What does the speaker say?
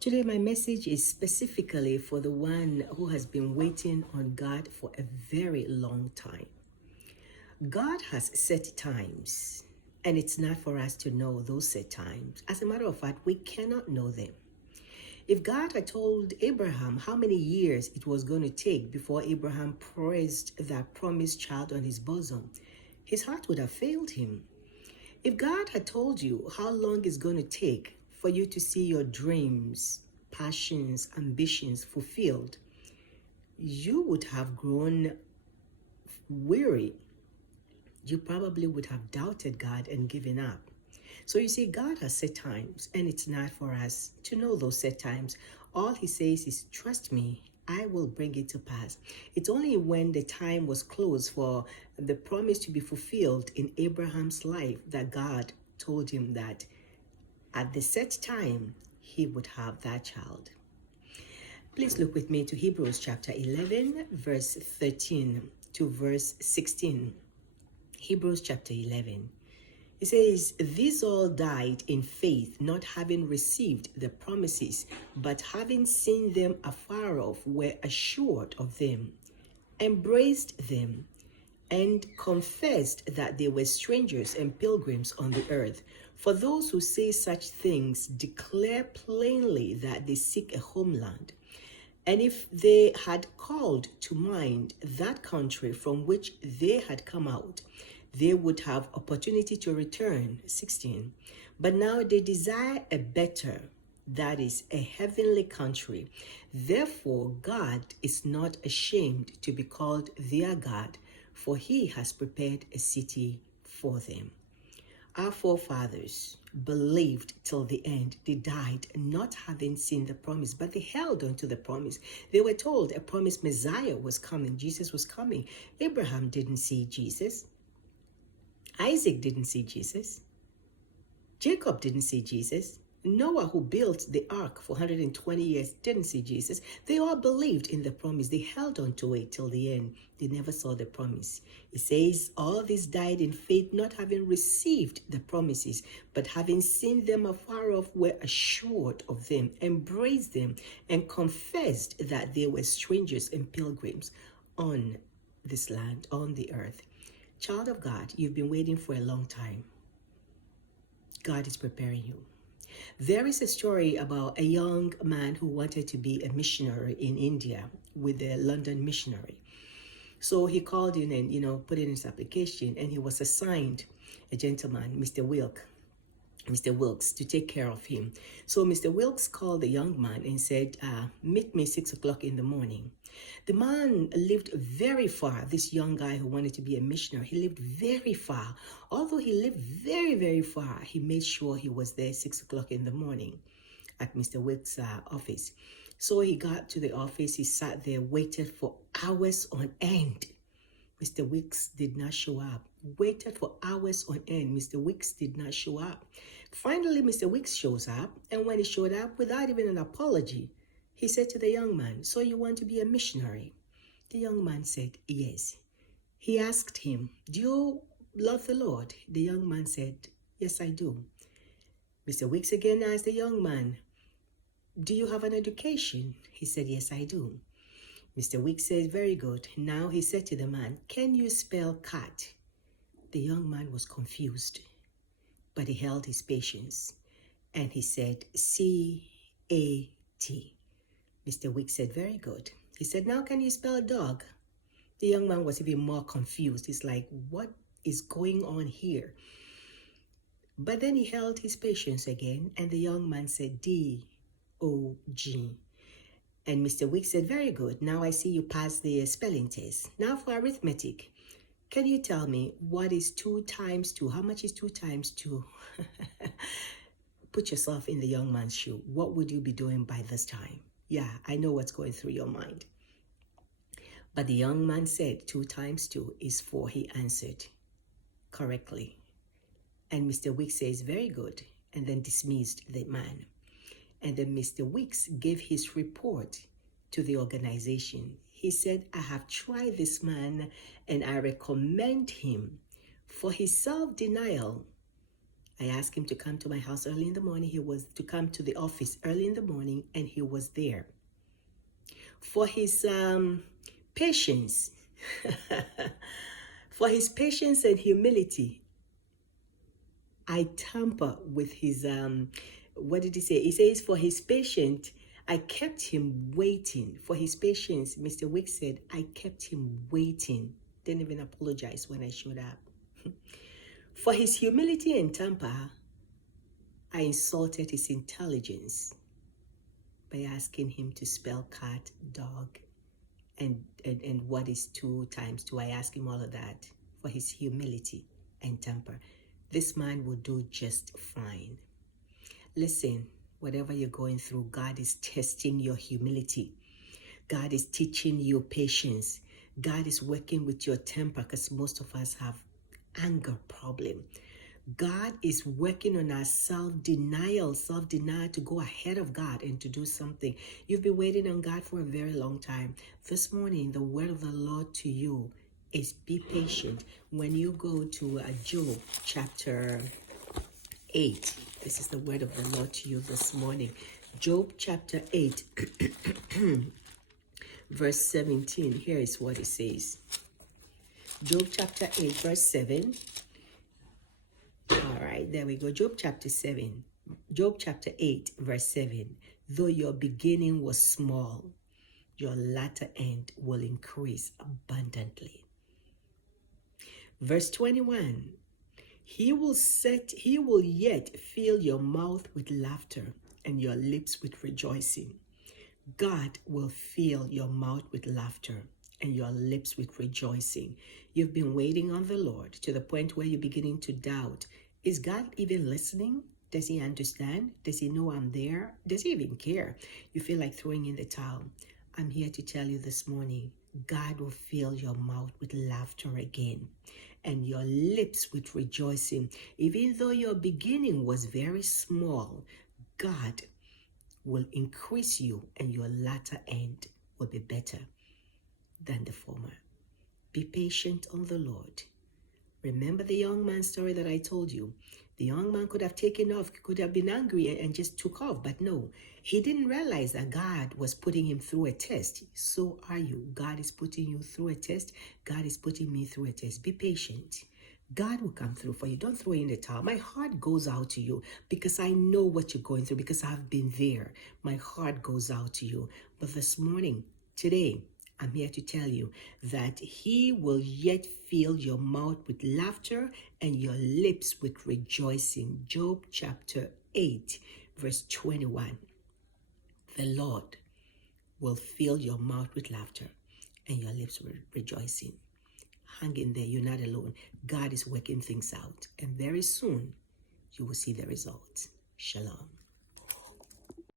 Today, my message is specifically for the one who has been waiting on God for a very long time. God has set times, and it's not for us to know those set times. As a matter of fact, we cannot know them. If God had told Abraham how many years it was going to take before Abraham praised that promised child on his bosom, his heart would have failed him. If God had told you how long it's going to take for you to see your dreams, passions, ambitions fulfilled, you would have grown weary. You probably would have doubted God and given up. So you see, God has set times, and it's not for us to know those set times. All he says is, trust me, I will bring it to pass. It's only when the time was close for the promise to be fulfilled in Abraham's life that God told him that at the set time, he would have that child. Please look with me to Hebrews chapter 11, verse 13 to verse 16. Hebrews chapter 11. It says, these all died in faith, not having received the promises, but having seen them afar off, were assured of them, embraced them, and confessed that they were strangers and pilgrims on the earth. For those who say such things declare plainly that they seek a homeland. And if they had called to mind that country from which they had come out, they would have opportunity to return. 16. But now they desire a better, that is, a heavenly country. Therefore, God is not ashamed to be called their God, for he has prepared a city for them. Our forefathers believed till the end. They died not having seen the promise, but they held on to the promise. They were told a promised Messiah was coming. Jesus was coming. Abraham didn't see Jesus. Isaac didn't see Jesus. Jacob didn't see Jesus. Noah, who built the ark for 120 years, didn't see Jesus. They all believed in the promise. They held on to it till the end. They never saw the promise. It says, all these died in faith, not having received the promises, but having seen them afar off, were assured of them, embraced them, and confessed that they were strangers and pilgrims on this land, on the earth. Child of God, you've been waiting for a long time. God is preparing you. There is a story about a young man who wanted to be a missionary in India with the London missionary. So he called in and, put in his application, and he was assigned a gentleman, Mr. Wilkes, to take care of him. So Mr. Wilkes called the young man and said, meet me 6 o'clock in the morning. The man lived very far. This young guy who wanted to be a missionary, he lived very far. Although he lived very, very far, he made sure he was there 6 o'clock in the morning at Mr. Wilkes' office. So he got to the office, he sat there, waited for hours on end. Mr. Wilkes did not show up. Waited for hours on end. Mr. Wilkes did not show up. Finally, Mr. Wilkes shows up, and when he showed up, without even an apology, he said to the young man, so you want to be a missionary? The young man said, yes. He asked him, do you love the Lord? The young man said, yes, I do. Mr. Wilkes again asked the young man, do you have an education? He said, yes, I do. Mr. Wilkes said, very good. Now he said to the man, can you spell cat? The young man was confused, but he held his patience, and he said, C-A-T. Mr. Wilkes said, very good. He said, now can you spell dog? The young man was even more confused. He's like, what is going on here? But then he held his patience again, and the young man said, D-O-G. And Mr. Wilkes said, very good. Now I see you passed the spelling test. Now for arithmetic. Can you tell me what is 2 times 2? How much is 2 times 2? Put yourself in the young man's shoe. What would you be doing by this time? Yeah, I know what's going through your mind. But the young man said 2 times 2 is 4. He answered correctly. And Mr. Wilkes says, very good, and then dismissed the man. And then Mr. Wilkes gave his report to the organization. He said, I have tried this man and I recommend him for his self-denial I asked him to come to my house early in the morning. He was to come to the office early in the morning, and he was there. For his patience, for his patience and humility, I tamper with his, what did he say? He says, for his patience, I kept him waiting. For his patience, Mr. Wick said, I kept him waiting. Didn't even apologize when I showed up. For his humility and temper, I insulted his intelligence by asking him to spell cat, dog, and what is 2 times 2. I asked him all of that for his humility and temper. This man will do just fine. Listen, whatever you're going through, God is testing your humility. God is teaching you patience. God is working with your temper, because most of us have anger problem. God is working on our self-denial to go ahead of God and to do something. You've been waiting on God for a very long time. This morning, the word of the Lord to you is be patient. When you go to Job chapter 8, this is the word of the Lord to you this morning. Job chapter 8, verse 17. Here is what it says. Job chapter 8, verse 7. All right, there we go. Job chapter 7. Job chapter 8, verse 7. Though your beginning was small, your latter end will increase abundantly. Verse 21. He will yet fill your mouth with laughter and your lips with rejoicing. God will fill your mouth with laughter and your lips with rejoicing. You've been waiting on the Lord to the point where you're beginning to doubt. Is God even listening? Does he understand? Does he know I'm there? Does he even care? You feel like throwing in the towel. I'm here to tell you this morning, God will fill your mouth with laughter again and your lips with rejoicing. Even though your beginning was very small, God will increase you and your latter end will be better than the former. Be patient on the Lord. Remember the young man story that I told you. The young man could have taken off, could have been angry and just took off, but no, he didn't realize that God was putting him through a test. So are you. God is putting you through a test. God is putting me through a test. Be patient. God will come through for you. Don't throw in the towel. My heart goes out to you because I know what you're going through, because I've been there. My heart goes out to you. But this morning, today, I'm here to tell you that he will yet fill your mouth with laughter and your lips with rejoicing. Job chapter 8, verse 21. The Lord will fill your mouth with laughter and your lips with rejoicing. Hang in there. You're not alone. God is working things out. And very soon, you will see the results. Shalom.